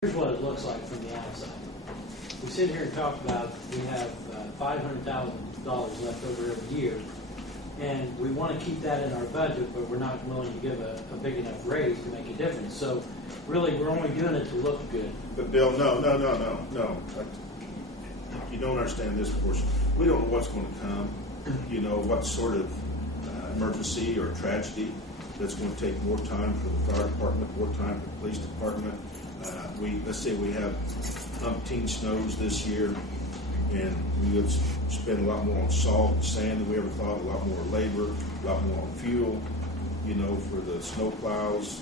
Here's what it looks like from the outside. We sit here and talk about we have $500,000 left over every year, and we want to keep that in our budget, but we're not willing to give a big enough raise to make a difference. So really, we're only doing it to look good. But Bill, no. You don't understand this portion. We don't know what's going to come. You know, what sort of emergency or tragedy that's going to take more time for the fire department, more time for the police department. Let's say we have umpteen snows this year, and we would spend a lot more on salt and sand than we ever thought, a lot more labor, a lot more on fuel, you know, for the snow plows.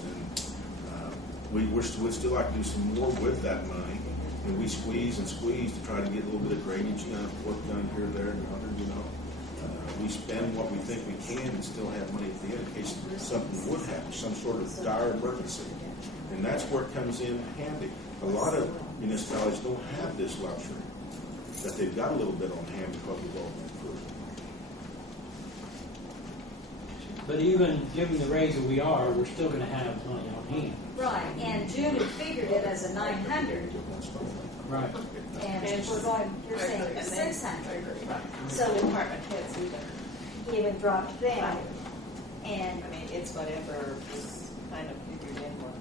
And we'd still like to do some more with that money. And we squeeze and squeeze to try to get a little bit of drainage done, work done here, there, and yonder, you know. We spend what we think we can and still have money at the end in case something would happen, some sort of dire emergency. And that's where it comes in handy. A lot of municipalities don't have this luxury, that they've got a little bit on hand because we've all been through. But even given the raise that we are, we're still going to have money on hand. Right, and June had figured it as a 900. Right. And we're going, you're saying 600. Right. So the department heads even dropped them. Right. And I mean, it's whatever was kind of figured in what.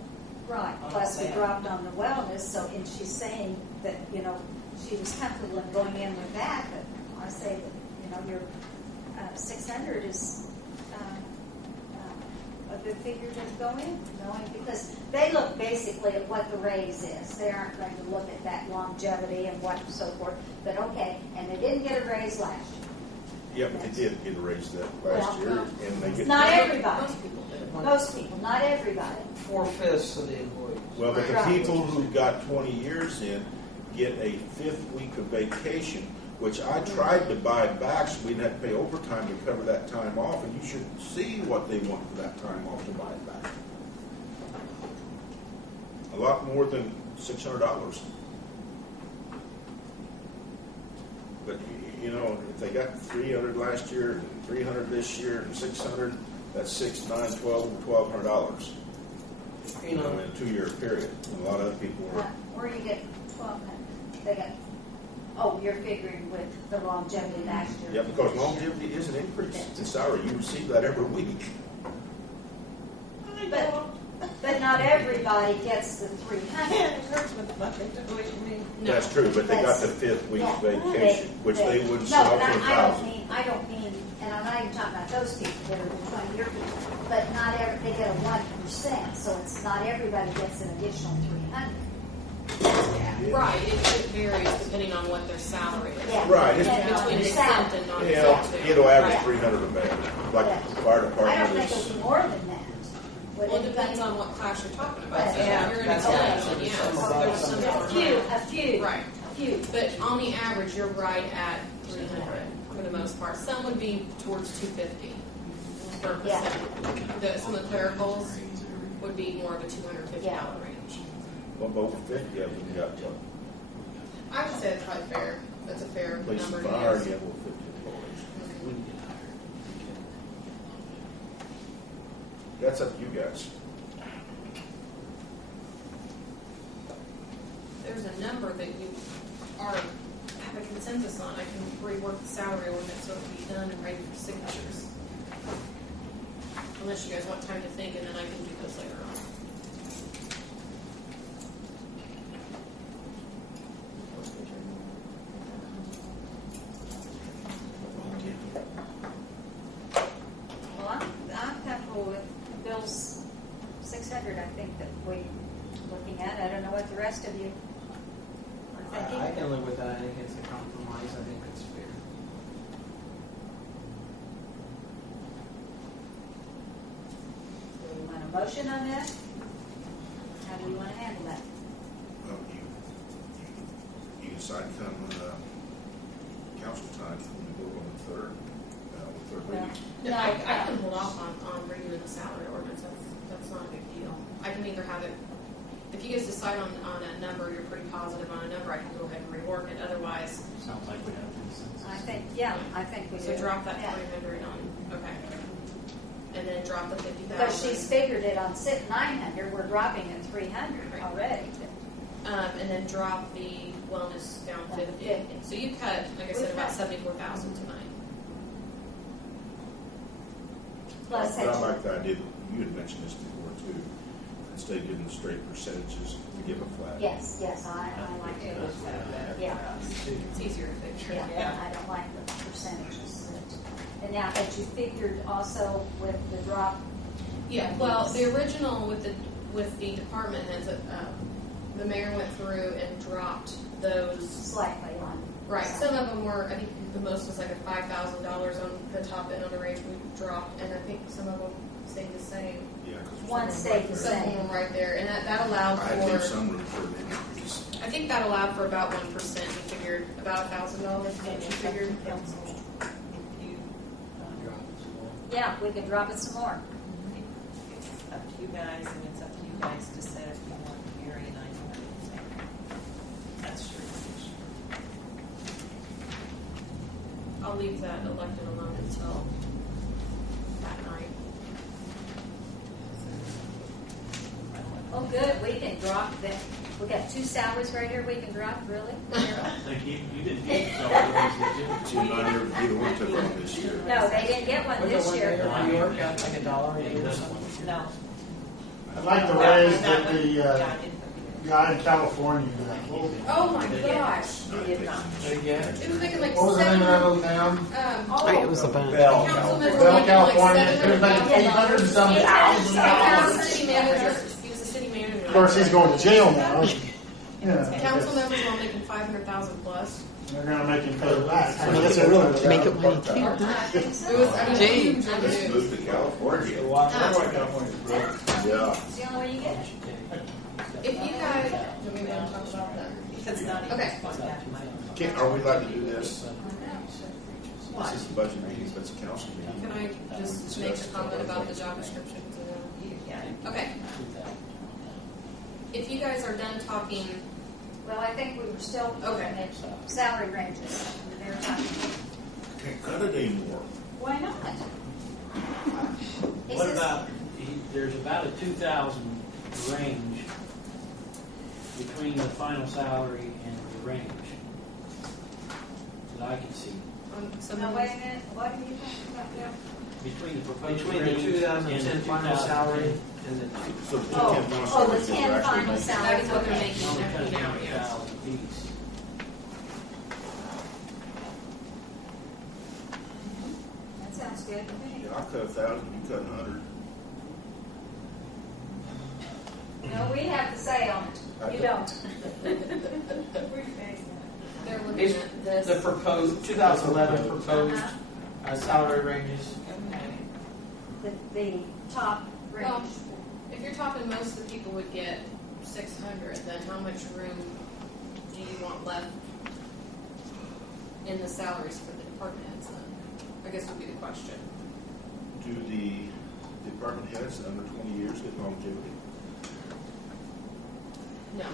right, plus we dropped on the wellness, so, and she's saying that, you know, she was comfortable in going in with that, but I say that, you know, your 600 is a good figure to go in, knowing, because they look basically at what the raise is. They aren't going to look at that longevity and what and so forth, but okay, and they didn't get a raise last year. Yeah, but they did get a raise that last year, and they get. Not everybody. Most people did. Most people, not everybody. 4/5 of the employees. Well, but the Right. people who got 20 years in get a 5th week of vacation, which I tried to buy back so we didn't have to pay overtime to cover that time off, and you should see what they want for that time off to buy it back. A lot more than $600. But, you know, if they got 300 last year, and 300 this year, and 600, that's $6, $9, $12, $1,200. You know, in a 2-year period. And a lot of other people were. Where you get 1,200? They got. Oh, you're figuring with the longevity last year. Yeah, because longevity is an increase in salary. You receive that every week. But not everybody gets the 300. It hurts with nothing to do with me. That's true, but they got the 5th week vacation, which they wouldn't sell for $1,000. I don't mean, and I'm not even talking about those people that are the 20-year people, but not every, they get a 1%, so it's not everybody gets an additional 300. Right, it varies depending on what their salary is. Yeah. Right. Between exempt and You know, non-exempt. it'll average Right. 300 a day. Like Yeah. the fire I don't department think is. it'll be more than that. Would Well, it anybody- depends on what class you're talking about. So Yeah, if you're in that's exempt, right. then yes, Some there's some that A are few, not. a few. Right. A few. But on the average, you're right at 300 for the most part. Some would be towards 250 per Yeah. percent. Some of the clericals would be more of a $250 range. Well, over 50 of them got I would say that's probably fair. That's a fair police number and to fire, use. you have over 50 employees. That's up to you guys. There's a number that you have a consensus on. I can rework the salary ordinance so it can be done and ready for signatures. Unless you guys want time to think, and then I can do those later on. Well, I'm comfortable with Bill's 600, I think that we're looking at. I don't know what the rest of you are I thinking. can live with that. I think it's a compromise. I think it's fair. Do we want a motion on that? How do we want to handle that? Well, you decide come council time when we go on the third reading. No, I can hold off on redoing the salary ordinance. That's not a big deal. I can either have it, if you guys decide on a number, you're pretty positive on a number, I can go ahead and rework it. Otherwise, Sounds like we have consensus. I think we do. so drop that Yeah. 300 on, okay. And then drop the 50,000. Because she's figured it on 900, we're dropping at 300 Right. already. and then drop the wellness down 50. 50. So you cut, like I said, about 74,000 tonight. Plus, But I like the idea that you had mentioned this before too. Instead of giving the straight percentages, we give a flat. yes, I like It it. looks like that. Yeah. It's easier to figure. Yeah, I don't like the percentages. And now, had you figured also with the drop? Yeah, well, the original with the department heads, the mayor went through and dropped those. Slightly on. Right, some of them were, I think the most was like a $5,000 on the top end on the range we dropped, and I think some of them stayed the same. Yeah, 'cause there's One some stayed the right Some there. of same. them right there, and that allowed I think for, some room for an increase. I think that allowed for about 1%, we figured, about $1,000, And you it's up to figured. council if you, Drop it some more. Yeah, we could drop it some more. it's up to you guys, and it's up to you guys to set if you want Gary and I to have the same. That's your decision. I'll leave that elected alone until that night. Oh, good, we can drop that. We got 2 salaries right here we can drop, really? Like you didn't get yourself So you're not here, either one took on this year. No, they didn't get one Look at this what year. they- New York got like $1 a year or something. No. I'd like to No, raise that that one- the yeah, I didn't put guy in California, Oh my gosh, it. He did not. There you go. it was making like what was the name of that little town? it was a bunch. Bell, councilman was Bell, making California. like It was like $800 and some thousand dollars. City manager, he was a city manager. Of course, he's going to jail now. Yeah, Council members were all making 500,000 plus. they're going to make him pay it back. I mean, that's a real Make it one I think so. It was, I mean, Gee. huge Let's revenue. move to California. Yeah. It's the only way you get it. If you guys, do we want to talk about that? Because not even Okay. like that money. Are we allowed to do this? What? This is a budget meeting, but it's a council meeting. Can I just make a comment about the job descriptions? Yeah. Okay, if you guys are done talking, Well, I think we were still looking Okay. at salary ranges. They were talking, Can't cut it anymore. why not? He What says- about, there's about a 2,000 range between the final salary and the range that I can see. some No, of wait a these, minute, what are you talking about now? Between the proposed Between the range and 2010 the final 2010. salary and the So the Oh, 10 final oh, the salaries are 10 actually final making- salary. that is what they're Okay. making Only every cutting now, down yes. 1,000 apiece. That sounds good to me. Yeah, I'll cut 1,000, you cut 100. No, we have to say on it. You don't. they're looking These- at this. The proposed, 2011 proposed Uh-huh. salary ranges. The top Well, range. if you're talking most of the people would get 600, then how much room do you want left in the salaries for the department heads then? I guess would be the question. Do the department heads under 20 years get longevity? No.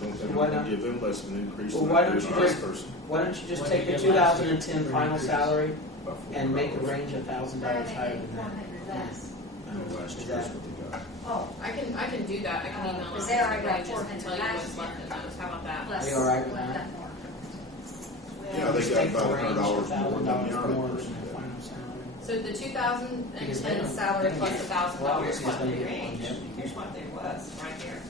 Don't Why they not? give them less of an increase Well, than why I don't do you an honest just- person? Why don't you just What take did the you get last 2010 year? final salary About and make a $400. range $1,000 higher than that? 400 less. No, last year, that's what they got. Oh, I can do that. I can email Because them they already got ranges and tell you 400 what's left in those. How about that? plus. Are you all right with left that? up more. Yeah, they Just got take the about range, $100 more than the $1,000 honest more person than the did. final salary. So the Because they 2010 don't- salary they plus don't- $1,000. Here's what Gonna they get range. longevity. Here's what there was, right here.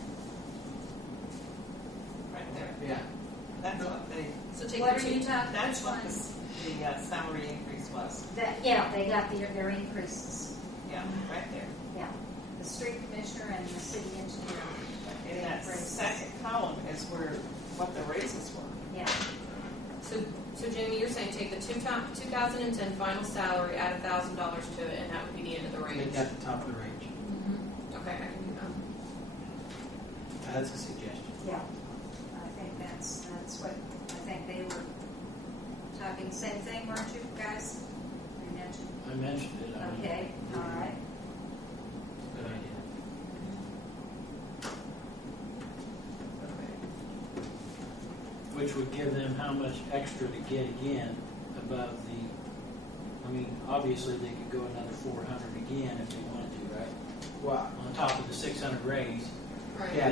Right there. Yeah. That's what they, So take What the are you two. talking? that's Which what ones? the salary increase was. That, yeah, they got their increases. Yeah, right there. Yeah. The street commissioner and the city engineer. In that second column is where, what the raises were. Yeah. So Jamie, you're saying take the 2010 final salary, add $1,000 to it, and that would be the end of the They range. got the top of the range. Okay, I can do that. That's a suggestion. Yeah. I think that's what, I think they were talking the same thing, weren't you guys? You mentioned. I mentioned it. I mean, Okay, all right. Good idea. Which would give them how much extra to get again above the, I mean, obviously they could go another 400 again if they wanted to, right? Wow. On top of the 600 raise, Right. Yeah.